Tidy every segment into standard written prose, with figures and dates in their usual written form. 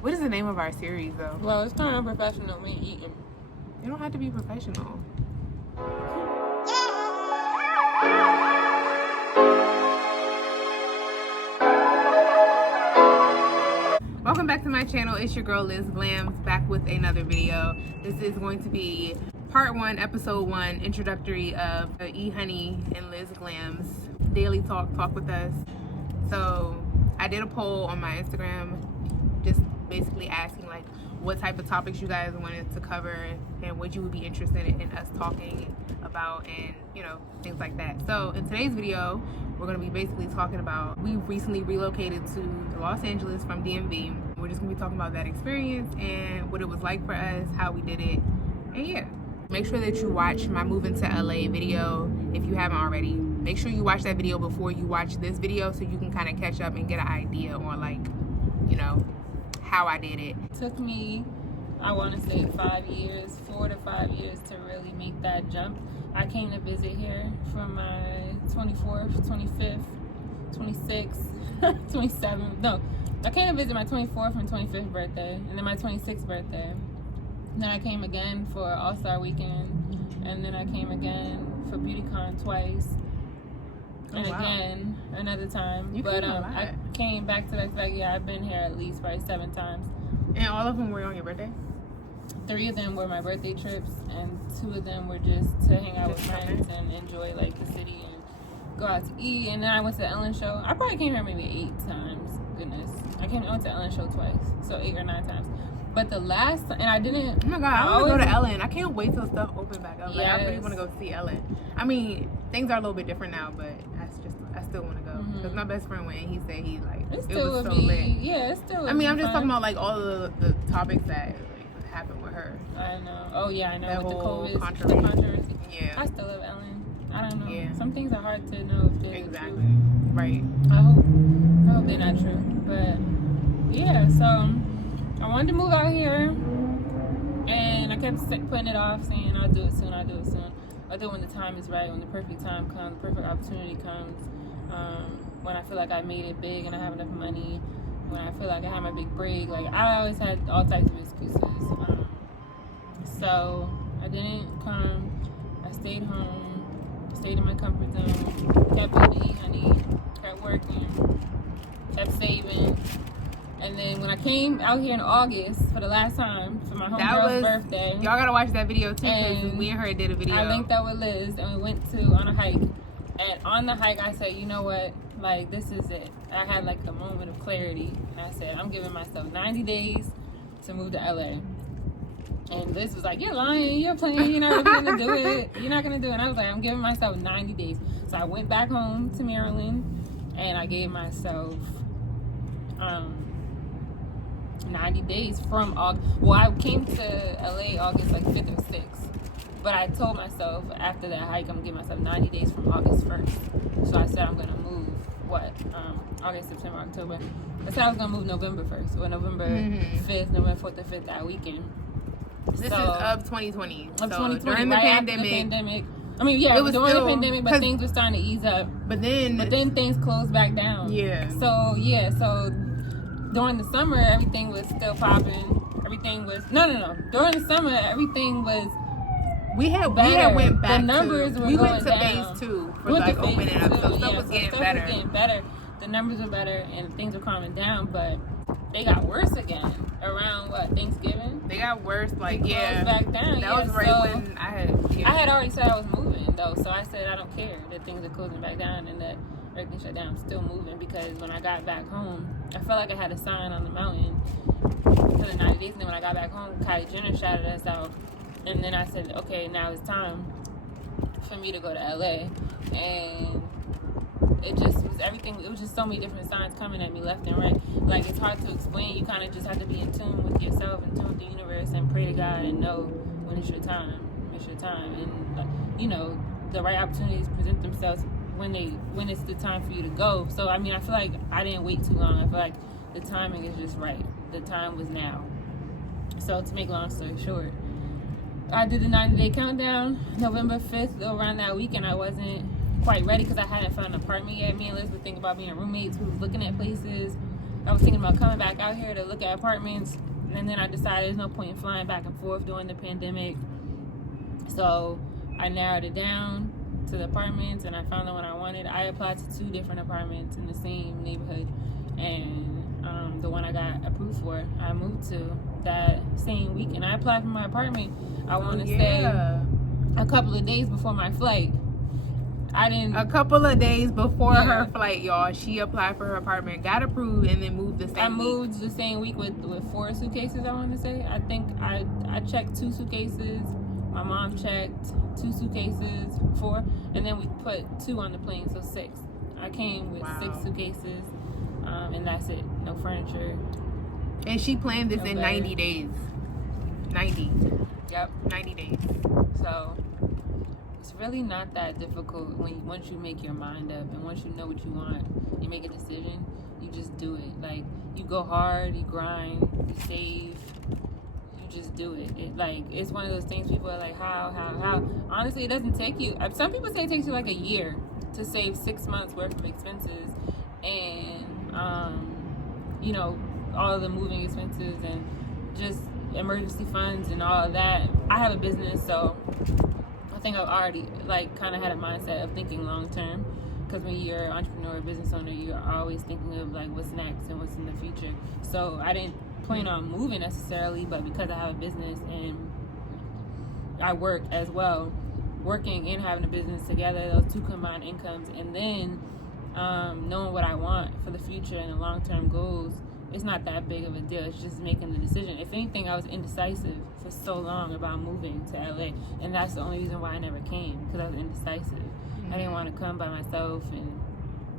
What is the name of our series, though? Well, it's kind of unprofessional me eating. You don't have to be professional. Welcome back to my channel. It's your girl LizzGlams, back with another video. This is going to be part 1, episode 1, introductory of the Ehoney and LizzGlams daily talk with us. So I did a poll on my Instagram, just basically asking like what type of topics you guys wanted to cover and what you would be interested in us talking about, and you know, things like that. So in today's video, we're going to be basically talking about, we recently relocated to Los Angeles from DMV. We're just going to be talking about that experience and what it was like for us, how we did it, and yeah. Make sure that you watch my moving to LA video if you haven't already. Make sure you watch that video before you watch this video so you can kind of catch up and get an idea on, like, you know, how I did it. It took me, I want to say 4 to 5 years to really make that jump. I came to visit here for my 24th, 25th, 26th, 27th. No, I came to visit my 24th and 25th birthday, and then my 26th birthday. And then I came again for All-Star Weekend, and then I came again for BeautyCon twice, and again another time. But I came back to back. Yeah, I've been here at least probably 7 times. And all of them were on your birthday? 3 of them were my birthday trips, and 2 of them were just to hang out with friends and enjoy like the city and go out to eat. And then I went to the Ellen show. I probably came here maybe 8 times. Goodness, I went to Ellen show twice, so 8 or 9 times. But the last, and I didn't. Oh my god, I want to go to Ellen. I can't wait till stuff open back up. Yes. Like, I really want to go see Ellen. I mean, things are a little bit different now, but I still want to go. Because my best friend went and he said he like it was so lit. Yeah, it still would I mean, be I'm just fun. talking about like all of the topics that like happened with her. I know. Oh yeah, I know. That with the whole COVID controversy. Yeah. I still love Ellen. I don't know. Yeah. Some things are hard to know if they're Exactly. true. Right. I hope they're not true. But yeah, so I wanted to move out here, and I kept putting it off, saying I'll do it soon. I'll do it when the time is right, when the perfect time comes, the perfect opportunity comes, when I feel like I made it big and I have enough money, when I feel like I have my big break. Like, I always had all types of excuses. So I didn't come. I stayed home, stayed in my comfort zone, kept eating honey, kept working, kept saving. And then when I came out here in August for the last time for my homegirl's birthday, y'all gotta watch that video too, because we and her did a video. I linked up with Liz and we went on a hike. And on the hike, I said, you know what? Like, this is it. I had like a moment of clarity. And I said, I'm giving myself 90 days to move to LA. And Liz was like, you're lying. You're playing. You're not really gonna do it. You're not gonna do it. And I was like, I'm giving myself 90 days. So I went back home to Maryland and I gave myself 90 days from August. Well, I came to LA August like 5th or 6th. But I told myself after that hike, I'm gonna give myself 90 days from August 1st. So I said I'm gonna move, August, September, October. I said I was gonna move November 1st, or November 5th, November 4th or 5th, that weekend. This is of 2020. Of 2020, during the right pandemic. after the pandemic. I mean, yeah, it was during the pandemic, but things were starting to ease up. But then things closed back down. Yeah. So during the summer, everything was still popping. Everything was no. During the summer, everything was. We had went back. The numbers were going down. Phase 2 for like opening up. So stuff was getting better. The numbers were better and things were calming down, but they got worse again around Thanksgiving. They got worse, like back down. That was right when I had already said I was moving though, so I said I don't care that things are closing back down and that everything shut down. I'm still moving because when I got back home, I felt like I had a sign on the mountain for the 90 days, and then when I got back home, Kylie Jenner shouted us out. And then I said, okay, now it's time for me to go to LA. And it just was everything. It was just so many different signs coming at me left and right. Like, it's hard to explain. You kind of just have to be in tune with yourself, in tune with the universe, and pray to God and know when it's your time. It's your time. And, you know, the right opportunities present themselves when it's the time for you to go. So, I mean, I feel like I didn't wait too long. I feel like the timing is just right. The time was now. So, to make a long story short, I did the 90-day countdown, November 5th. Around that weekend, I wasn't quite ready because I hadn't found an apartment yet. Me and Liz were thinking about being roommates. We was looking at places. I was thinking about coming back out here to look at apartments, and then I decided there's no point in flying back and forth during the pandemic. So I narrowed it down to the apartments, and I found the one I wanted. I applied to 2 different apartments in the same neighborhood, and the one I got approved for, I moved to that same week, and I applied for my apartment. I want to stay a couple of days before my flight. A couple of days before her flight, y'all, she applied for her apartment, got approved, and then moved the same week. I moved the same week with 4 suitcases, I want to say. I think I checked 2 suitcases. My mom checked 2 suitcases, 4, and then we put 2 on the plane, so 6. I came with 6 suitcases, and that's it. No furniture. And she planned this in 90 days. 90. Yep. 90 days. So it's really not that difficult once you make your mind up, and once you know what you want, you make a decision, you just do it. Like, you go hard, you grind, you save, you just do it. It's one of those things people are like, how? Honestly, it doesn't take you. Some people say it takes you like a year to save 6 months worth of expenses, and all of the moving expenses and just emergency funds and all of that. I have a business, so I think I've already kind of had a mindset of thinking long term, because when you're an entrepreneur or business owner, you're always thinking of what's next and what's in the future. So I didn't plan on moving necessarily, but because I have a business and I work as well, working and having a business together, those 2 combined incomes, and then knowing what I want for the future and the long-term goals, it's not that big of a deal. It's just making the decision. If anything, I was indecisive for so long about moving to LA, and that's the only reason why I never came, because I was indecisive. I didn't want to come by myself and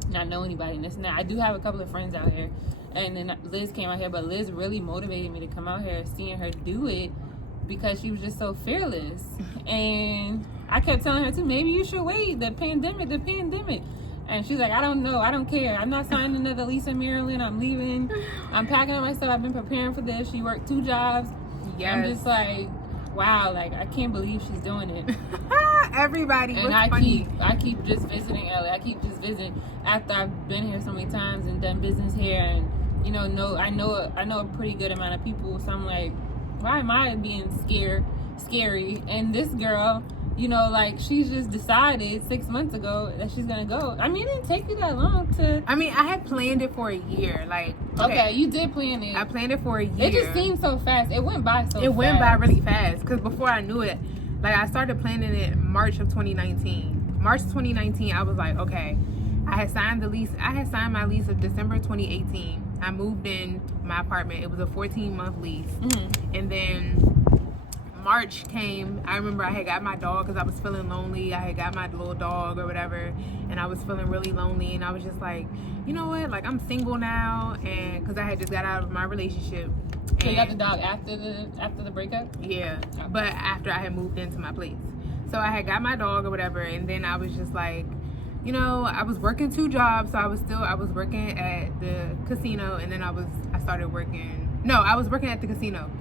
not know anybody and this and that. I do have a couple of friends out here, and then Liz came out here, but Liz really motivated me to come out here, seeing her do it, because she was just so fearless. And I kept telling her too, maybe you should wait, the pandemic. And she's like, I don't know, I don't care. I'm not signing another lease in Maryland. I'm leaving. I'm packing up my stuff. I've been preparing for this. She worked 2 jobs. Yes. I'm just like, wow, I can't believe she's doing it. Everybody. And I keep just visiting LA. I keep just visiting after I've been here so many times and done business here, and I know a pretty good amount of people. So I'm like, why am I being scary? And this girl, she's just decided 6 months ago that she's gonna go. I mean, it didn't take you that long to. I mean, I had planned it for a year. Okay, you did plan it. I planned it for a year. It just seemed so fast. It went by so fast. It went by really fast, because before I knew it, I started planning it March of 2019. March 2019, I was like, okay. I had signed my lease of December 2018. I moved in my apartment. It was a 14-month lease. Mm-hmm. And then March came. I remember I had got my dog because I was feeling lonely. I had got my little dog or whatever, and I was feeling really lonely. And I was just like, you know what? I'm single now, and because I had just got out of my relationship. So you got the dog after the breakup? Yeah, okay. But after I had moved into my place. So I had got my dog or whatever, and then I was just like, I was working 2 jobs. So I was working at the casino, and then I was working at the casino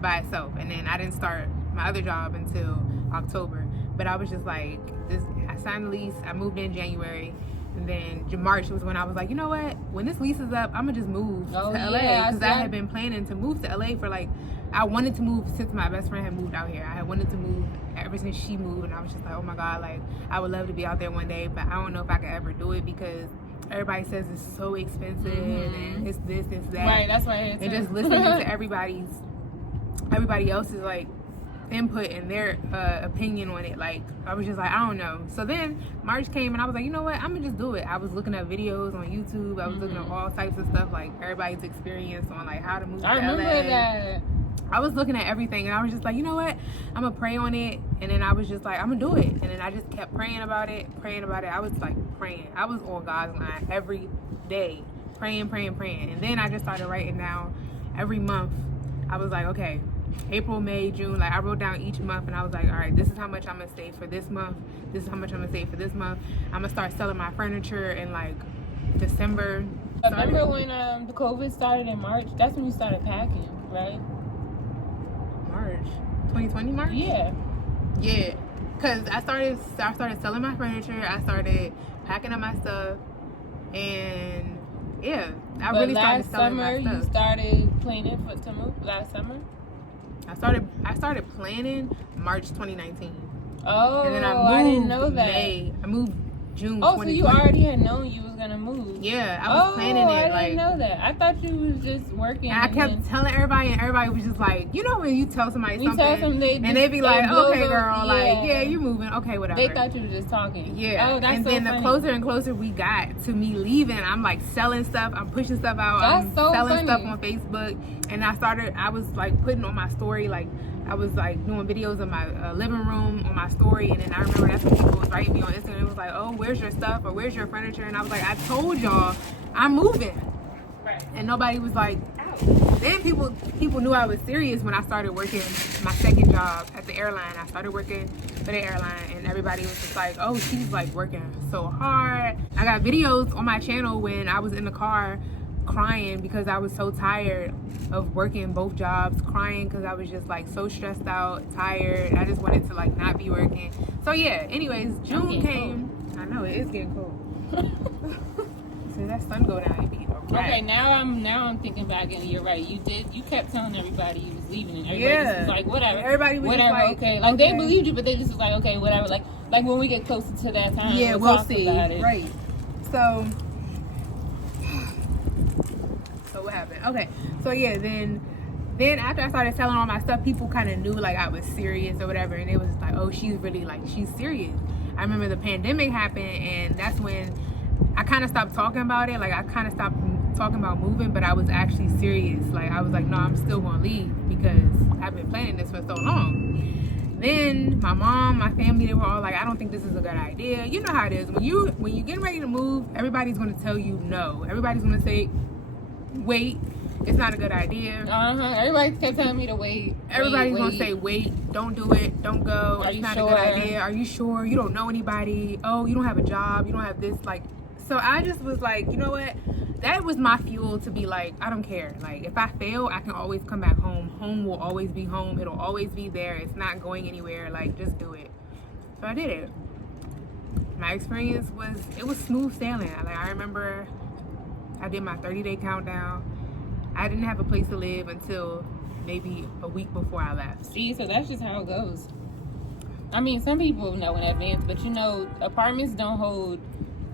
by itself, and then I didn't start my other job until October. But I was just like, I signed the lease, I moved in January, and then March was when I was like, you know what, when this lease is up, I'm gonna just move to LA, because I had been planning to move to LA for I wanted to move since my best friend had moved out here. I had wanted to move ever since she moved, and I was just like, oh my God, I would love to be out there one day, but I don't know if I could ever do it, because everybody says it's so expensive, mm-hmm. and it's this, it's that. Right, that's why and just listening to everybody else's input and their opinion on it, I was just like, I don't know. So then March came, and I was like, you know what, I'm gonna just do it. I was looking at videos on YouTube. I was looking at all types of stuff, everybody's experience on how to move to LA. I remember that. I was looking at everything, and I was just like, you know what, I'm gonna pray on it. And then I was just like, I'm gonna do it. And then I just kept praying about it. I was praying. I was on God's line every day, praying. And then I just started writing down every month. I was like, okay, April, May, June, I wrote down each month, and I was like, all right, this is how much I'm gonna save for this month. This is how much I'm gonna save for this month. I'm gonna start selling my furniture in December. Remember when the COVID started in March? That's when you started packing, right? March 2020 March? Yeah, because I started selling my furniture. I started packing up my stuff, and Yeah, I But really started last selling summer, my stuff. you started planning for to move. Last summer. I started planning March 2019. Oh, And then I moved I didn't know that. May. I moved June. Oh, so 2020. you already had known you was gonna move? Yeah, I was planning it. I didn't know that. I thought you was just working. And I kept telling everybody, and everybody was just like, you know, when you tell somebody You something, tell them and they be like, okay, girl, like, yeah, you're moving, okay, whatever. They thought you were just talking. Yeah. Oh, that's and so then funny. the closer and closer we got to me leaving, I'm like selling stuff, I'm pushing stuff out, That's I'm so selling funny. stuff on Facebook, and I was like putting on my story, like I was like doing videos of my living room on my story, and then I remember that's when people was writing me on Instagram. It was like, oh, where's your stuff, or where's your furniture? And I was like, I told y'all I'm moving. Right. And nobody was like, out. Then people knew I was serious when I started working my second job at the airline. I started working for the airline, and everybody was just like, oh, she's like working so hard. I got videos on my channel when I was in the car crying because I was so tired of working both jobs, crying because I was just like so stressed out, tired. I just wanted to like not be working. So yeah, anyways, June came. Cold. I know, it is getting cold. So that sun go down, you be okay, now I'm thinking back, and you're right. You kept telling everybody you was leaving, and everybody just was like, whatever. Everybody was whatever, just like, okay. Like they believed you, but they just was like, okay, whatever. Like when we get closer to that time, yeah, we'll see. Right. So what happened? Okay. So yeah, then after I started selling all my stuff, people kind of knew like I was serious or whatever, and it was like, oh, she's really like, she's serious. I remember the pandemic happened, and that's when I kind of stopped talking about it. Like I kind of stopped talking about moving, but I was actually serious. Like I was like, no, I'm still gonna leave because I've been planning this for so long. Then my mom, my family, they were all like, I don't think this is a good idea. You know how it is. When you get ready to move, everybody's gonna tell you no. Everybody's gonna say, wait, it's not a good idea. Everybody kept telling me to wait. Everybody's gonna say, wait, don't do it, don't go. It's not a good idea. Are you sure? You don't know anybody. Oh, you don't have a job. You don't have this. Like, so I just was like, you know what? That was my fuel to be like, I don't care. Like, if I fail, I can always come back home. Home will always be home. It'll always be there. It's not going anywhere. Like, just do it. So I did it. My experience was smooth sailing. Like, I remember I did my 30-day countdown. I didn't have a place to live until maybe a week before I left. See, so that's just how it goes. I mean, some people know in advance, but you know, apartments don't hold.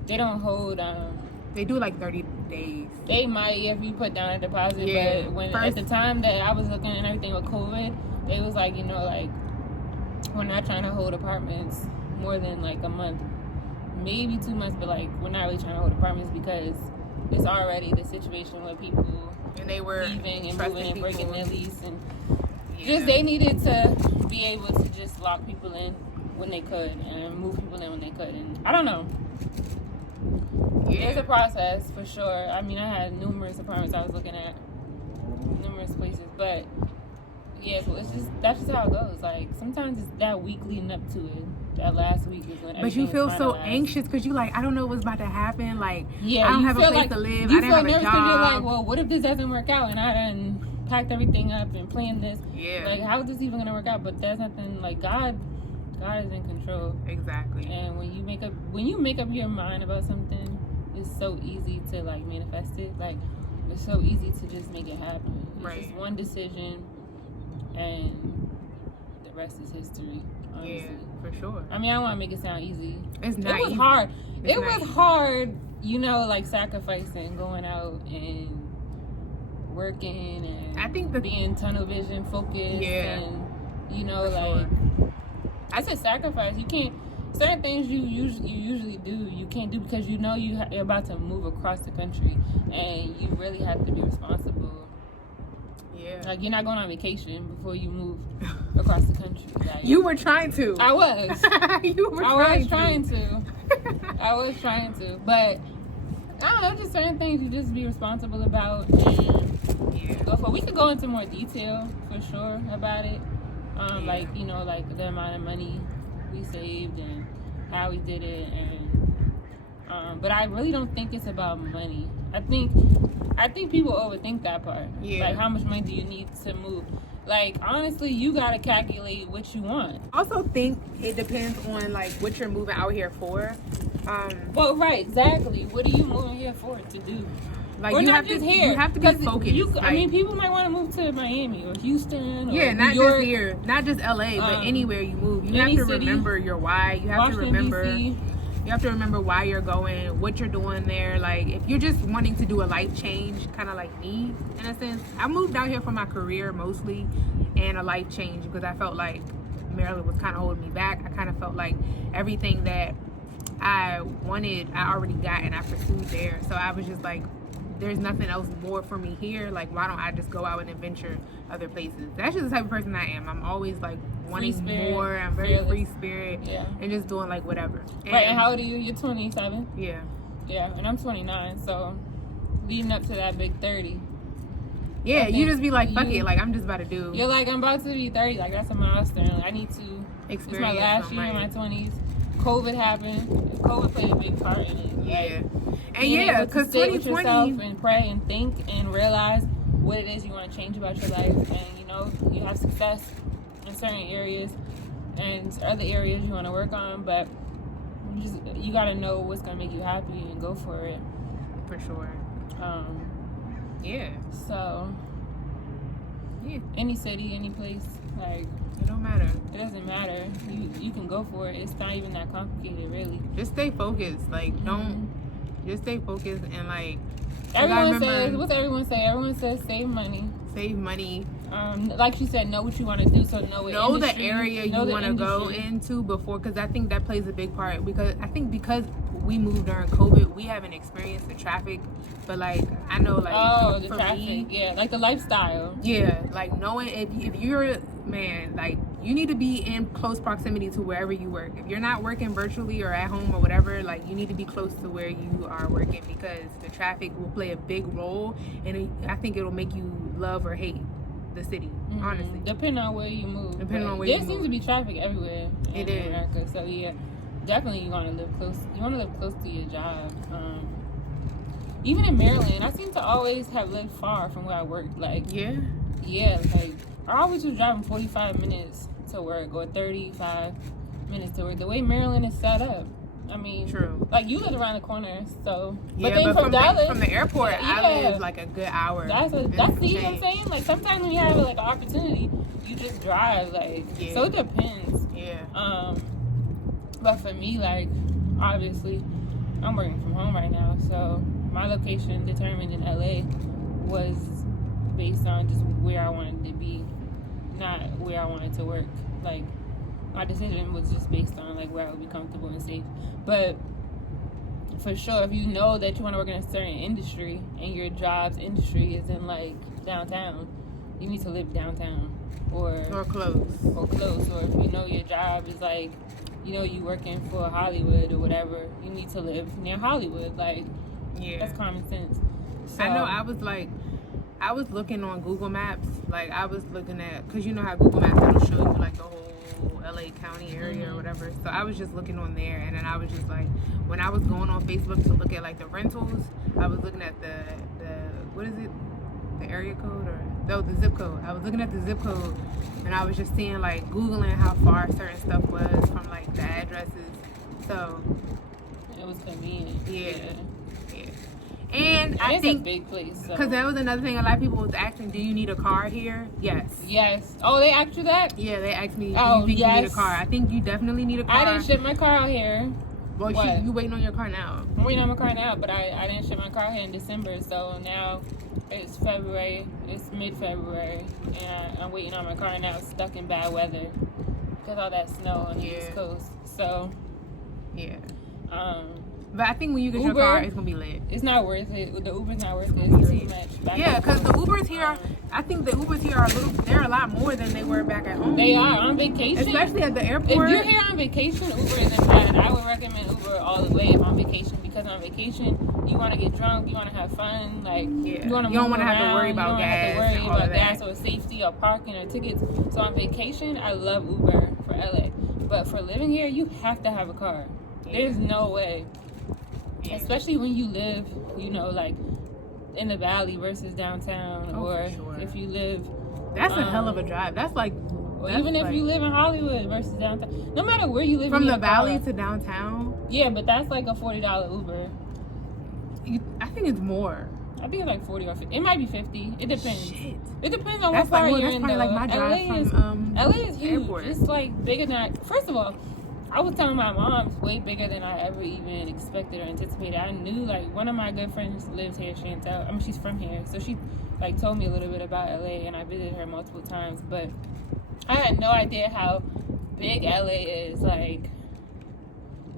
They do like 30 days. They might if you put down a deposit, yeah, but when at the time that I was looking and everything with COVID, they was like, you know, like we're not trying to hold apartments more than like a month, maybe 2 months, but like we're not really trying to hold apartments because it's already the situation where people and they were leaving and moving and breaking their lease, and yeah. just they needed to be able to just lock people in when they could and move people in when they could. And I don't know. Yeah. It's a process for sure. I mean, I had numerous apartments I was looking at, numerous places, but yeah, so that's just how it goes. Like sometimes it's that week leading up to it. That last week is when. But you feel so anxious because you like, I don't know what's about to happen. Like, yeah, I don't have a place to live. I didn't have a job. You're like, well, what if this doesn't work out and I done packed everything up and planned this? Yeah. Like, how is this even gonna work out? But there's nothing like God is in control. Exactly. And when you make up your mind about something, it's so easy to like manifest it. Like it's so easy to just make it happen. It's just one decision, and the rest is history. Honestly. Yeah, for sure. I mean, I don't want to make it sound easy. It's not. It was easy. hard. It's it was hard. You know, like sacrificing, going out and working, and I think being tunnel vision focused. Yeah. And you know, for like. Sure. I said sacrifice. You can't. Certain things you usually do, you can't do because you know you're about to move across the country, and you really have to be responsible. Yeah. Like you're not going on vacation before you move across the country. Like, you were trying to. I was. You were. I was trying to. I was trying to, but I don't know. Just certain things you just be responsible about. And yeah. go for. We could go into more detail for sure about it. Yeah. Like you know, like the amount of money we saved and how we did it, and but I really don't think it's about money. I think people overthink that part. Yeah. Like how much money do you need to move? Like honestly, you gotta calculate what you want. I also think it depends on like what you're moving out here for. Well, right, exactly. What are you moving here for to do? Like or you not have just to, here. you have to be focused. I mean, people might want to move to Miami or Houston. Or yeah, not New York, just here, not just LA, but anywhere you move. You have to remember your why. You have Washington, to remember. DC. You have to remember why you're going, what you're doing there. Like, if you're just wanting to do a life change, kind of like me, in a sense. I moved out here for my career mostly, and a life change because I felt like Maryland was kind of holding me back. I kind of felt like everything that I wanted, I already got, and I pursued there. So I was just like, there's nothing else more for me here. Like, why don't I just go out and adventure other places? That's just the type of person I am. I'm always like wanting more. I'm very free spirit, and just doing like whatever. And how old are you? You're 27. Yeah, and I'm 29. So leading up to that big 30. Yeah, you just be like, fuck it. Like, I'm just about to do. You're like, I'm about to be 30. Like, that's a milestone. Like, I need to experience. It's my last year in my 20s. COVID happened. COVID played a big part in it. Yeah. And because 2020. With yourself and pray and think and realize what it is you want to change about your life. And, you know, you have success in certain areas and other areas you want to work on. But you got to know what's going to make you happy and go for it. For sure. Yeah. So, any city, any place, like, it don't matter. It doesn't matter. You can go for it. It's not even that complicated, really. Just stay focused. Like, just stay focused and like. Everyone says, what's everyone say? Everyone says save money. Save money. Like she said, know what you want to do. So know the area you want to go into before, because I think that plays a big part. Because I think because we moved during COVID, we haven't experienced the traffic. But like, I know, like, the traffic, like the lifestyle. Yeah, like knowing if you're like, you need to be in close proximity to wherever you work. If you're not working virtually or at home or whatever, like, you need to be close to where you are working, because the traffic will play a big role, and I think it'll make you love or hate the city, honestly. Depending on where you move. There seems to be traffic everywhere in America. So yeah, definitely you want to live close. You want to live close to your job. Even in Maryland, I seem to always have lived far from where I worked. Like, like I always was driving 45 minutes to work or 35 minutes to work. The way Maryland is set up, I mean, true. Like, you live around the corner, so. But then from Dallas, from the airport, I live like a good hour. That's see what I'm saying. Like, sometimes when you have like an opportunity, you just drive. Like, so it depends. Yeah. But for me, like, obviously, I'm working from home right now, so my location determined in LA was based on just where I wanted to be, not where I wanted to work. Like, my decision was just based on like where I would be comfortable and safe. But for sure, if you know that you want to work in a certain industry and your job's industry is in like downtown, you need to live downtown or close. Or if you know your job is like, you know, you working for Hollywood or whatever, you need to live near Hollywood. Like, that's common sense. So, I know. I was looking on Google Maps. Like, I was looking at, because you know how Google Maps, it'll show you like the whole LA County area or whatever. So I was just looking on there, and then I was just like, when I was going on Facebook to look at like the rentals, I was looking at the what is it? The area code the zip code. I was looking at the zip code, and I was just seeing, like, Googling how far certain stuff was from like the addresses. So it was convenient. Yeah. And I think it's a big place, because that was another thing a lot of people was asking, do you need a car here? Yes. Oh, they asked you that? Yeah, they asked me, do you think you need a car? I think you definitely need a car. I didn't ship my car out here. Well, you waiting on your car now. I'm waiting on my car now, but I didn't ship my car here in December, so now it's February, it's mid-February, and I'm waiting on my car now, stuck in bad weather because all that snow on the East Coast. So but I think when you get your car, it's gonna be lit. It's not worth it. The Uber's not worth it. It's too much. Because the Ubers here, I think the Ubers here they're a lot more than they were back at home. They are on vacation, especially at the airport. If you're here on vacation, Uber isn't bad. I would recommend Uber all the way if on vacation, because on vacation you want to get drunk, you want to have fun, like you don't want to have to worry about gas, or safety or parking or tickets. So on vacation, I love Uber for LA, but for living here, you have to have a car. There's no way. Especially when you live, you know, like in the valley versus downtown, if you live. That's a hell of a drive. That's like. Even if you live in Hollywood versus downtown, no matter where you live. From the valley to downtown. Yeah, but that's like a $40 Uber. I think it's more. I think it's like 40 or 50. It might be 50. It depends. Shit. It depends on That's what part like, you're that's in. probably Though. like my drive LA is huge. airport. It's like bigger than first of all, I was telling my mom it's way bigger than I ever even expected or anticipated. I knew, like, one of my good friends lives here, Chantel. I mean, she's from here, so she like told me a little bit about LA, and I visited her multiple times. But I had no idea how big LA is. Like,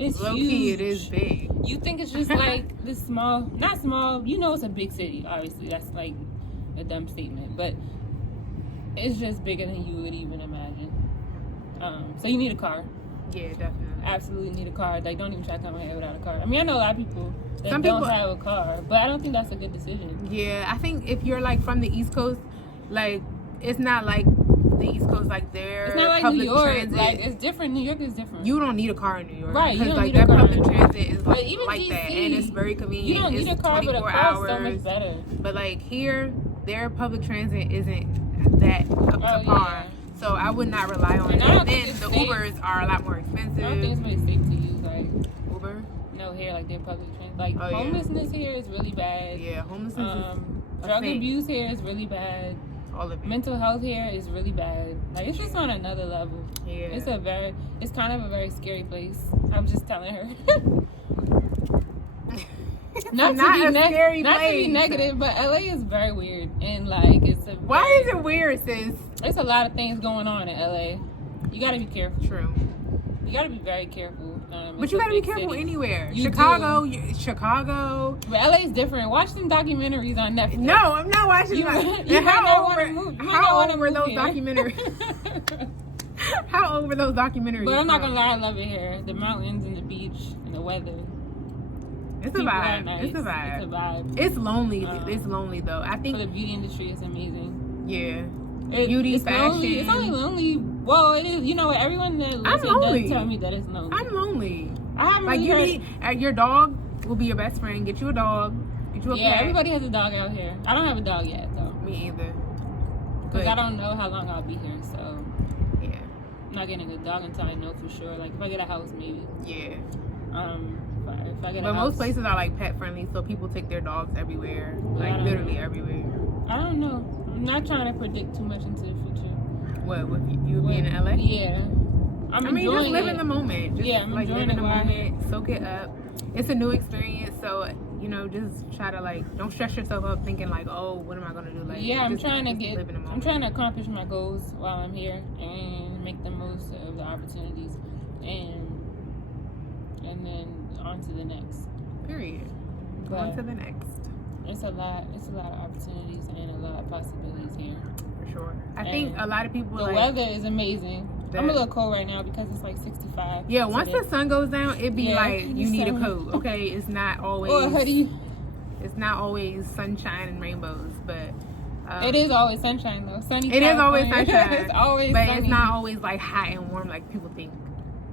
it's Low huge. key, it is big. You think it's just like this small, not small. You know, it's a big city. Obviously, that's like a dumb statement, but it's just bigger than you would even imagine. So you need a car. Yeah, definitely. Absolutely need a car. Like, don't even try to come here without a car. I mean, I know a lot of people that Some don't people have a car, but I don't think that's a good decision. Yeah, I think if you're like from the East Coast, like it's not like the East Coast, like their It's not like public New York. transit. Like, it's different. New York is different. You don't need a car in New York, Right, you Because don't like need a their car public in- transit is But like, even like that, DC, and it's very convenient. You don't need it's a car, but a 24 car is hours. so much better. But like here, their public transit isn't that up to par. Yeah. So I would not rely on And it. I don't And think then it's the safe. Ubers are a lot more expensive. I don't think it's really safe to use, like, Uber? no, here, like, their public transit. Like, Oh, yeah. homelessness here is really bad. Yeah, homelessness is a Drug thing. abuse here is really bad. All of it. Mental health here is really bad. Like, it's just on another level. Yeah. It's kind of a very scary place. I was just telling her. not not to a be scary not to be place. negative, but LA is very weird, and like Why is it weird, sis? It's a lot of things going on in LA. You gotta be careful. True. You gotta be very careful. But It's you a gotta be big careful city. anywhere. You Chicago. But LA is different. Watch some documentaries on Netflix. No, I'm not watching You- that. you And might not how wanna old move. You might how not old wanna were move those here. documentaries? How old were those documentaries? But I'm not from? gonna lie, I love it here. The mountains and the beach and the weather. It's a People are vibe. nice. It's a vibe. It's a vibe. It's lonely. It's lonely though. I For think. the beauty industry, it's amazing. Yeah. Beauty, it's fashion. Lonely. It's only lonely. Well, it is. You know what? Everyone that lives here lonely. does tell me that it's lonely. I'm lonely. I haven't Like really you heard. need your dog will be your best friend. Get you a dog. Get you a Yeah, pet. everybody has a dog out here. I don't have a dog yet though, Me either. because I don't know how long I'll be here. So Yeah. I'm not getting a dog until I know for sure. Like if I get a house, maybe. Yeah. If I get But a house, most places are like pet friendly, so people take their dogs everywhere. Like don't literally know. everywhere. I don't know. I'm not trying to predict too much into the future. What with you being in LA? Yeah. I mean, just enjoying live it. in the moment. Just, Yeah, I'm like live enjoying in the it while I'm moment. Soak it up. It's a new experience, so just try to like don't stress yourself up thinking like, oh, what am I gonna do? Like, Yeah, I'm just trying to live in the I'm moment. trying to accomplish my goals while I'm here and make the most of the opportunities, and then on to the next. Period. Go But on to the next. It's a lot of opportunities and a lot of possibilities here. For sure. I think a lot of people The like weather is amazing. I'm a that- little cold right now because it's like 65. Yeah, once today. the sun goes down, it be Yeah, like the you need a sun. coat. Okay, it's not always Or a hoodie. It's not always sunshine and rainbows, but It is always sunshine though. Sunny. It is always California. sunshine. It's always but sunny. it's not always like hot and warm like people think.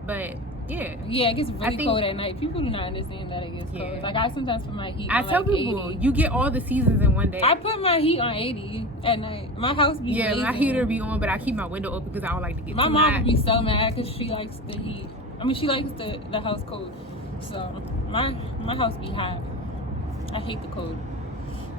But yeah, Yeah, it gets really think- cold at night. People do not understand that it gets cold. Yeah. Like I sometimes put my heat I on tell like people 80. you get all the seasons in one day. I put my heat on 80 at night. My house be Yeah, my blazing. heater be on, but I keep my window open because I don't like to get My too mom hot. would be so mad because she likes the heat. I mean, she likes the house cold. So my house be hot. I hate the cold.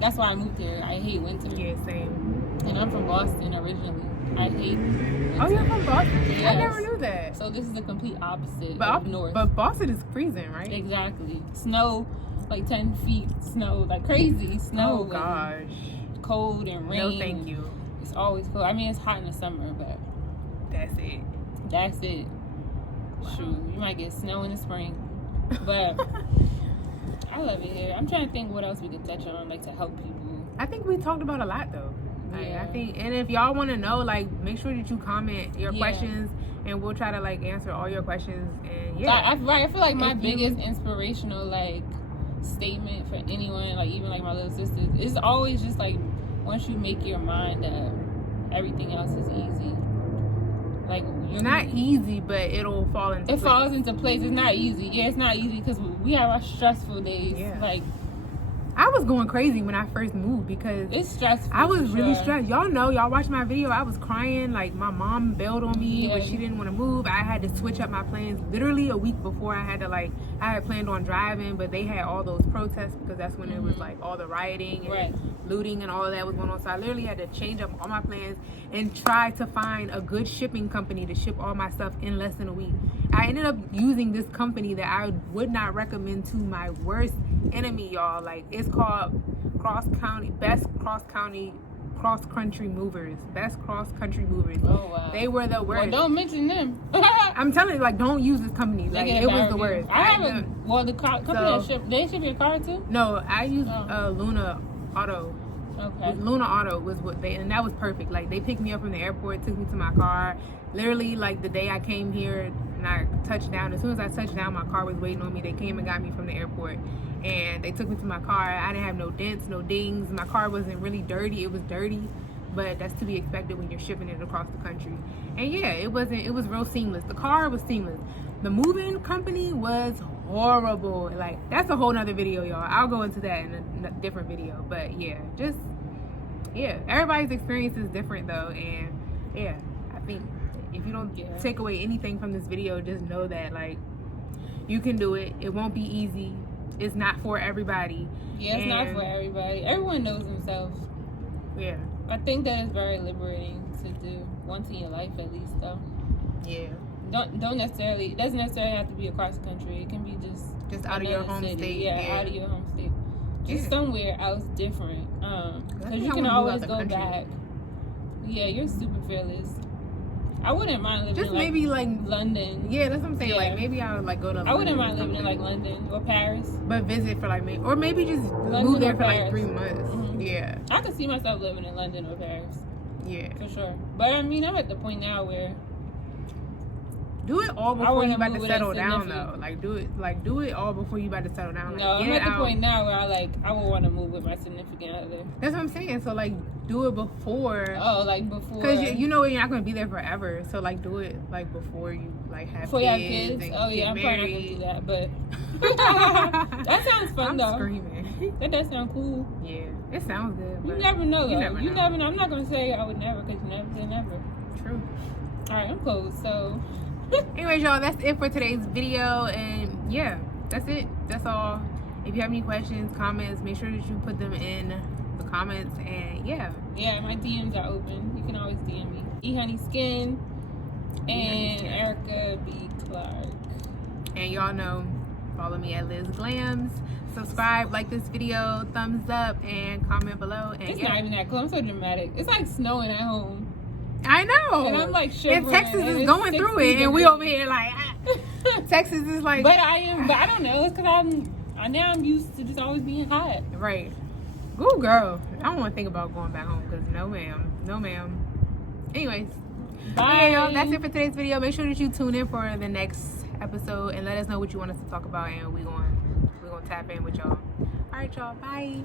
That's why I moved here. I hate winter. Yeah, same. And I'm from Boston originally. I hate winter. Oh, you're from Boston? I Yes. never knew that. So this is the complete opposite But of north. but Boston is freezing, right? Exactly. Snow, like 10 feet. Snow, like crazy snow. Oh and gosh. cold and rain. No, thank you. It's always cold. I mean, it's hot in the summer, but That's it. that's it. Shoot, you might get snow in the spring. But I love it here. I'm trying to think what else we could touch on, like to help people. I think we talked about a lot though. Like, Yeah. I think, and if y'all want to know, like, make sure that you comment your Yeah. questions, and we'll try to like answer all your questions. And yeah, I feel like my If you- biggest inspirational like statement for anyone, like even like my little sisters, is always just like once you make your mind up, everything else is easy. Like you're not easy, but it'll fall into It place. falls into place. It's not easy. Yeah, it's not easy because we have our stressful days. Yeah. Like I was going crazy when I first moved because it's stressful. I was really stressed. Y'all know, y'all watched my video. I was crying. Like, my mom bailed on me when she didn't want to move. I had to switch up my plans literally a week before. I had planned on driving, but they had all those protests because that's when it was like all the rioting and looting and all of that was going on. So I literally had to change up all my plans and try to find a good shipping company to ship all my stuff in less than a week. I ended up using this company that I would not recommend to my worst enemy, y'all. Like, it's called Best Cross Country Movers. Oh wow. They were the worst. Well, don't mention them. I'm telling you, like, don't use this company. Like, it was the worst. I haven't. Well, the company that they ship your car too? No, I used Luna Auto. Okay. Luna Auto was and that was perfect. Like, they picked me up from the airport, took me to my car. Literally, like, the day I came here and I touched down, as soon as I touched down, my car was waiting on me. They came and got me from the airport, and they took me to my car. I didn't have no dents, no dings. My car wasn't really dirty. It was dirty, but that's to be expected when you're shipping it across the country. And yeah, it was real seamless. The car was seamless. The moving company was horrible. Like, that's a whole nother video, y'all. I'll go into that in a different video. But yeah, everybody's experience is different though. And yeah, I think if you don't take away anything from this video, just know that, like, you can do it. It won't be easy. It's not for everybody. Yeah, it's not for everybody. Everyone knows themselves. Yeah. I think that is very liberating to do once in your life, at least, though. Yeah. Don't necessarily. It doesn't necessarily have to be across the country. It can be just out of your home state. Yeah, out of your home state. Just somewhere else different. Because you can always go back. Yeah, you're super fearless. I wouldn't mind living just maybe like London. Yeah, that's what I'm saying. Like, maybe I would like go to London. I wouldn't mind living in like London or Paris. But visit for like maybe just move there for like 3 months. Mm-hmm. Yeah. I could see myself living in London or Paris. Yeah. For sure. But I mean, I'm at the point now where do it all before you about to settle down though. Like do it all before you about to settle down. Like, no, I'm at the point now where I would want to move with my significant other. That's what I'm saying. So like do it before. Oh, like before. Because you know you're not going to be there forever. So like do it like before you like have before kids. You have kids. Oh yeah, I'm probably not gonna do that. But that sounds fun though. Screaming. That does sound cool. Yeah, it sounds good. You never know though. You never know. I'm not gonna say I would never because you never say never. True. All right, I'm closed. So. Anyways, y'all, that's it for today's video, and yeah, that's it. That's all. If you have any questions, comments, make sure that you put them in the comments. And yeah, my DMs are open. You can always DM me. Ehoney Skin and Erica B. Clark. And y'all know, follow me at LizzGlams. Subscribe, like this video, thumbs up, and comment below. And it's not even that cool. I'm so dramatic. It's like snowing at home. I know. And I'm like shivering. And Texas is going through it, and we over here like Texas is like. But I don't know. It's because I'm used to just always being hot. Right. Ooh, girl. I don't want to think about going back home because no, ma'am. Anyways, bye. Yeah, y'all. That's it for today's video. Make sure that you tune in for the next episode and let us know what you want us to talk about, and we're gonna tap in with y'all. All right, y'all. Bye.